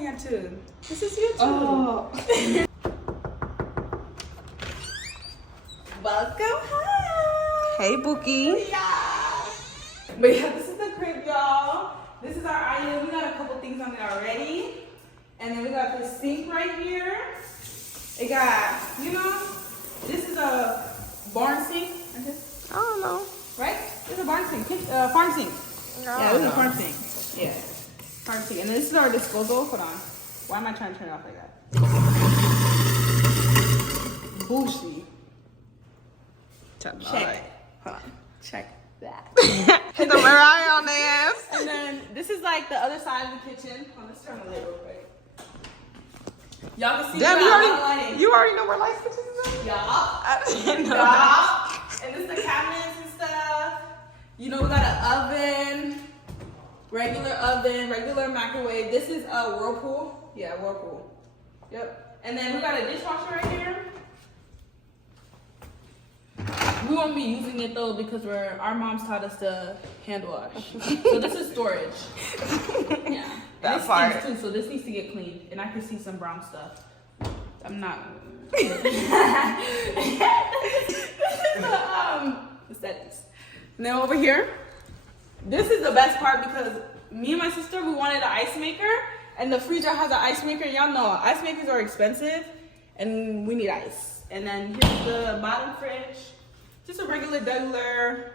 on YouTube. This is YouTube. Oh. Welcome home. Hey, Bookie. Yeah. But yeah, this is the crib, y'all. This is our island. We got a couple things on it already. And then we got this sink right here. It got, you know, this is a barn sink. I don't know. Right? This is a barn sink. Farm sink. Yeah, this is a farm sink. Yeah. Farm sink. And then this is our disposal. Hold on. Why am I trying to turn it off like that? Bougie. Check. Hold on. Check that. Hit the Mariah on the ass. And then this is like the other side of the kitchen. Hold on, let's turn the light real quick. Y'all can see Damn, lighting. you already know where light switches is at? Y'all. I didn't know. Y'all. And this is the cabinets and stuff. You know, we got an oven, regular microwave. This is a Whirlpool. Yeah, Whirlpool. Yep. And then we got a dishwasher right here. We won't be using it though because our moms taught us to hand wash. So this is storage. Yeah. That part. Too, so this needs to get cleaned. And I can see some brown stuff. I'm not. The settings. And then over here, this is the best part because me and my sister, we wanted an ice maker, and the freezer has an ice maker. Y'all know ice makers are expensive, and we need ice. And then here's the bottom fridge, just a regular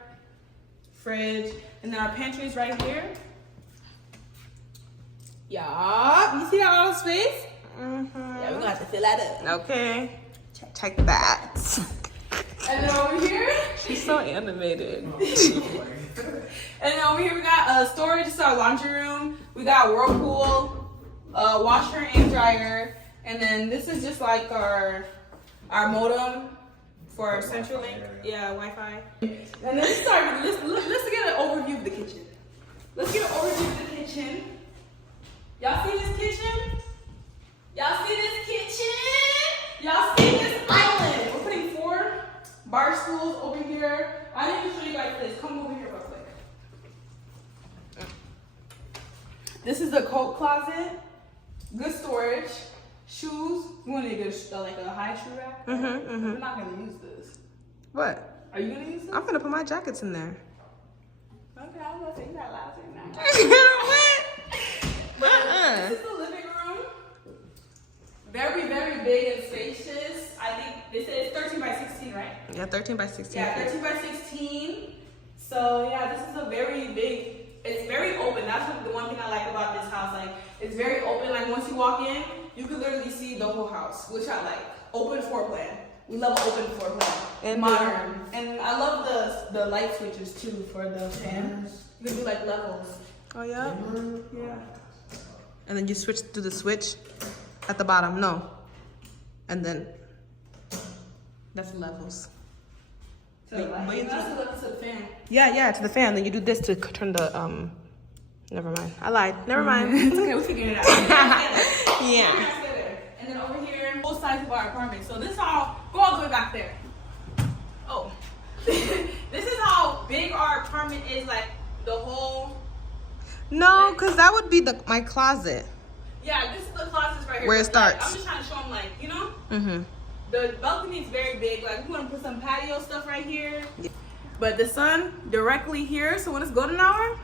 fridge. And then our pantry is right here. Yeah, you see that all the space? Mm-hmm. Yeah, we're gonna have to fill that up. Okay. Check that. And then over here, She's so animated. and then over here we got storage. This is our laundry room. We got Whirlpool, washer and dryer, and then this is just like our modem for our CenturyLink. Yeah, Wi-Fi. And then let's get an overview of the kitchen. Let's get an overview of the kitchen. Y'all see this kitchen? Y'all see this kitchen? Y'all see this island? We're putting 4 bar stools over here. I need to show you guys this. Come over here real quick. This is the coat closet. Good storage. Shoes. You want to get like a high shoe rack? We're not going to use this. What? Are you going to use this? I'm gonna put my jackets in there. Okay, I was going to say you got loud right now. What? This is the living room. Very big and spacious. I think this is 13 by 16, right? Yeah, 13 by 16. Yeah, 13 by 16. So yeah, this is a very big, it's very open. That's the one thing I like about this house. Like, it's very open. Like, once you walk in, you can literally see the whole house, which I like. Open floor plan. We love open floor plan. And modern. And I love the light switches too for the fan. You can do like levels. Oh, yeah? Yeah. And then you switch to the switch at the bottom. No. And then that's levels. So like, you have to look to the fan. Yeah, to the fan. Then you do this to turn the never mind. I lied. Never mind. It's okay, we'll figure it out. Yeah. And then over here, both sides of our apartment. So this is all, go all the way back there. Oh. This is how big our apartment is, like the whole. No, because that would be my closet. Yeah, this is the closet right here. Where it starts. Like, I'm just trying to show them, like, you know? Mm-hmm. The balcony is very big. Like, we want to put some patio stuff right here. Yeah. But the sun directly here. So when it's golden hour,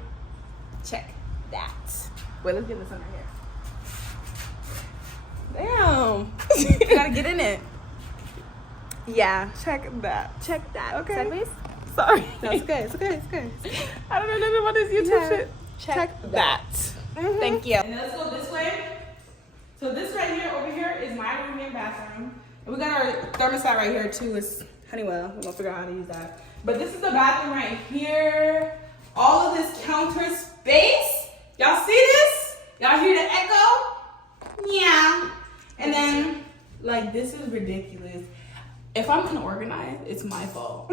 check that. Wait, let's get the sun right here. Damn. You gotta get in it. Yeah, check that. Check that. Okay. Sideways? Sorry. No, it's okay. It's okay. It's okay. I don't know nothing about this YouTube shit. Check that. Mm-hmm. Thank you. And then let's go this way. So this right here, over here, is my room and bathroom. And we got our thermostat right here too. It's Honeywell. We're gonna figure out how to use that. But this is the bathroom right here. All of this counter space. Y'all see this? Y'all hear the echo? Yeah. And then, like, this is ridiculous. If I'm unorganized, it's my fault.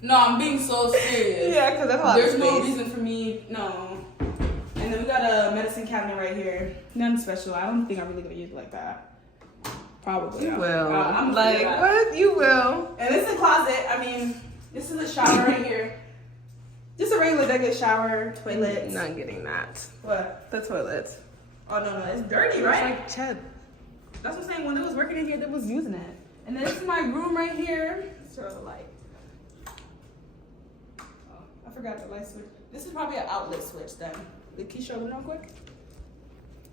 No, I'm being so serious. Yeah, because that's a lot There's of no space. reason for me, no. And then we got a medicine cabinet right here. Nothing special. I don't think I'm really gonna use it like that. Probably. You will. I'm like, what? You will. And this is a closet. I mean, this is a shower right here. Just a regular shower, toilet. Not getting that. What? The toilet. Oh no, it's dirty, It's right? like Chet. That's what I'm saying. When they was working in here, they was using it. And then this is my room right here. So like, oh, I forgot the light switch. This is probably an outlet switch then. Can you show them real quick?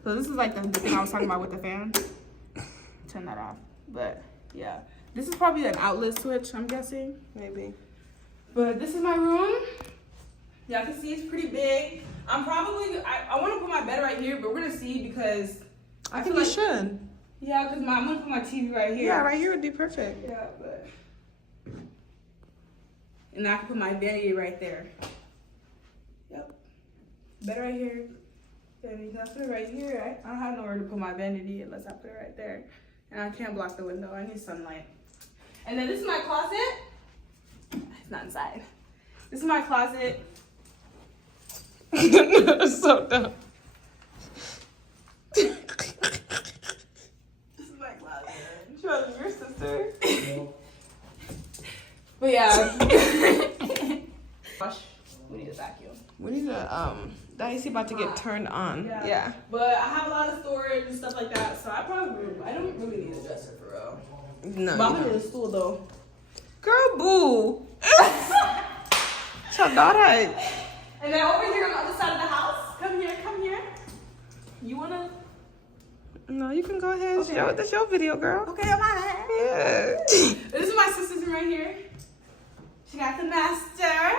So this is like the thing I was talking about with the fan. Turn that off. But yeah, this is probably an outlet switch, I'm guessing. Maybe. But this is my room. Y'all can see it's pretty big. I'm probably, I want to put my bed right here, but we're going to see because I think you should. Yeah, because I'm going to put my TV right here. Yeah, right here would be perfect. Yeah, but. And I can put my vanity right there. Yep. Bed right here. Vanity. Can I put it right here? I don't have nowhere to put my vanity unless I put it right there. And I can't block the window. I need sunlight. And then this is my closet. It's not inside. This is my closet. It's so dumb. This is my closet. She was your sister. But yeah. We need a vacuum. We need to, the AC about to get turned on. Yeah. But I have a lot of storage and stuff like that, so I don't really need a dresser for real. No. But I'm gonna need a stool though. Girl, boo. Your daughter. And then over here on the other side of the house, come here. You wanna? No, you can go ahead. Okay. Show it. That's your video, girl. Okay, I'm on it. Yeah. This is my sister's room right here. She got the master.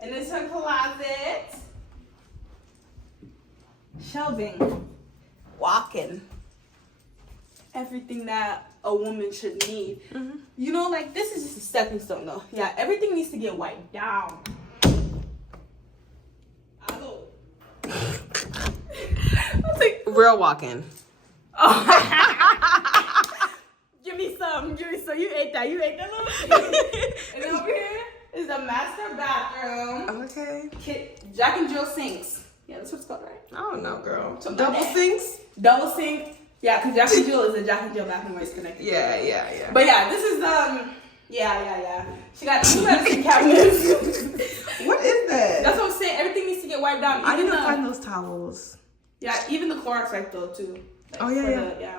And this is her closet. Shelving. Walking. Everything that a woman should need. Mm-hmm. You know, like this is just a stepping stone though. Yeah, everything needs to get wiped down. I know. I was like, Real walking. oh. Give me some. You ate that little shit. And then over here is the master bathroom. Okay. Jack and Jill sinks. Yeah, that's what it's called, right? I don't know, girl. So Double sinks? Double sink. Yeah, because Jack and Jill is a Jack and Jill bathroom where it's connected. Yeah. But yeah, this is yeah. She got 2 medicine cabinets. What is that? That's what I'm saying. Everything needs to get wiped down. I didn't find those towels. Yeah, even the Clorox wipe though too. Like, Oh yeah.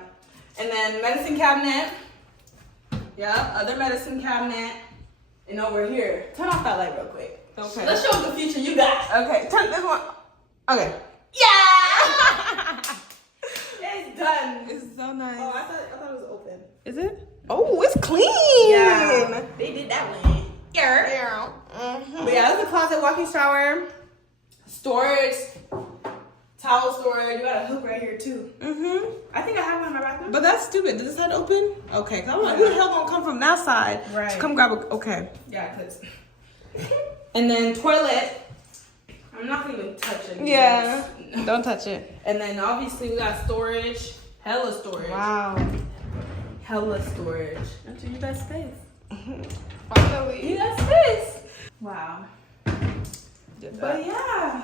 And then medicine cabinet. Yeah, other medicine cabinet. And over here, turn off that light real quick. Okay. Let's show them the future you got. Okay, turn this one. Okay. Yeah! It's done. It's so nice. Oh, I thought it was open. Is it? Oh, it's clean. Yeah, they did that one. Yeah. Mm-hmm. But yeah, that's a closet, walk-in shower, storage, towel storage. You got a hook right here too. Mm-hmm. I think I have one in my bathroom. But that's stupid. Does this side open? Okay, cause I'm like, who the hell gonna come from that side? Right. To come grab a. Okay. Yeah, cause. And then toilet. I'm not gonna even touch it. Yeah. Don't touch it. And then obviously we got storage, hella storage. Wow. Hella storage. That's you got space. Finally. You got space. Wow. Did But that. yeah.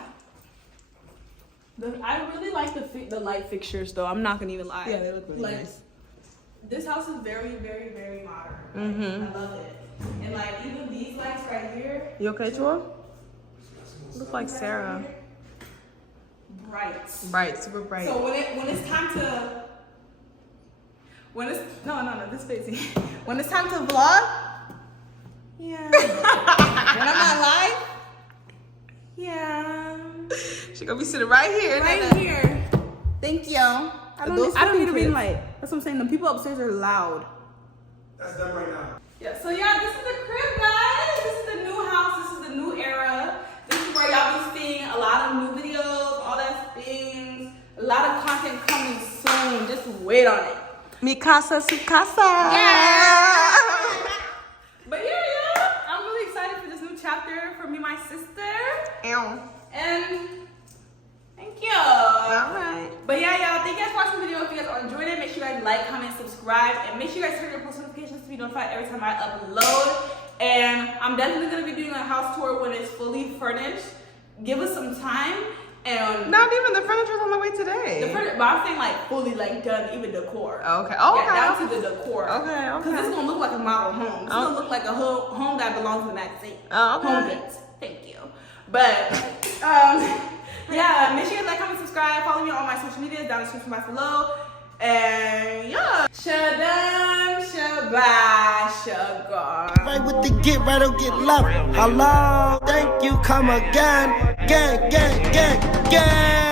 I really like the light fixtures though. I'm not gonna even lie. Yeah, they look really like, nice. This house is very, very, very modern. Mhm. I love it. And like even these lights right here. You okay, Tua? Look like Sarah. Bright. Bright, super bright. So when it's time to this facing. When it's time to vlog. Yeah. When I'm not live. Yeah. She gonna be sitting right here. Right here. Thank you. I don't need a ring light. That's what I'm saying. The people upstairs are loud. That's done right now. Yeah, so yeah, this is the crib, guys. This is the new house. This is the new era. This is where y'all be seeing a lot of new videos, all that things. A lot of content coming soon. Just wait on it. Mi casa, su casa. Yeah. But yeah, I'm really excited for this new chapter for me and my sister. Ow. And thank you. All right. But yeah, y'all, thank you guys for watching the video. If you guys are enjoying it, make sure you guys like, comment, subscribe, and make sure you guys turn your post notifications to be notified every time I upload. And I'm definitely gonna be doing a house tour when it's fully furnished. Give us some time. And Not even the furniture's on the way today. the furniture, but I'm saying like fully like done, even decor. Okay. Okay. Yeah, down to the decor. Okay. Because this is Okay. gonna look like a model home. It's gonna look like a home that belongs in a magazine. Oh, okay. Home goods. Thank you. But yeah, make sure you guys like, comment, subscribe, follow me on all my my social media down in the description box below. And yeah, Shadam, Shabbat, Shagar. Right with the get right or get left. Hello, thank you, come again. Gang, gang, gang, gang.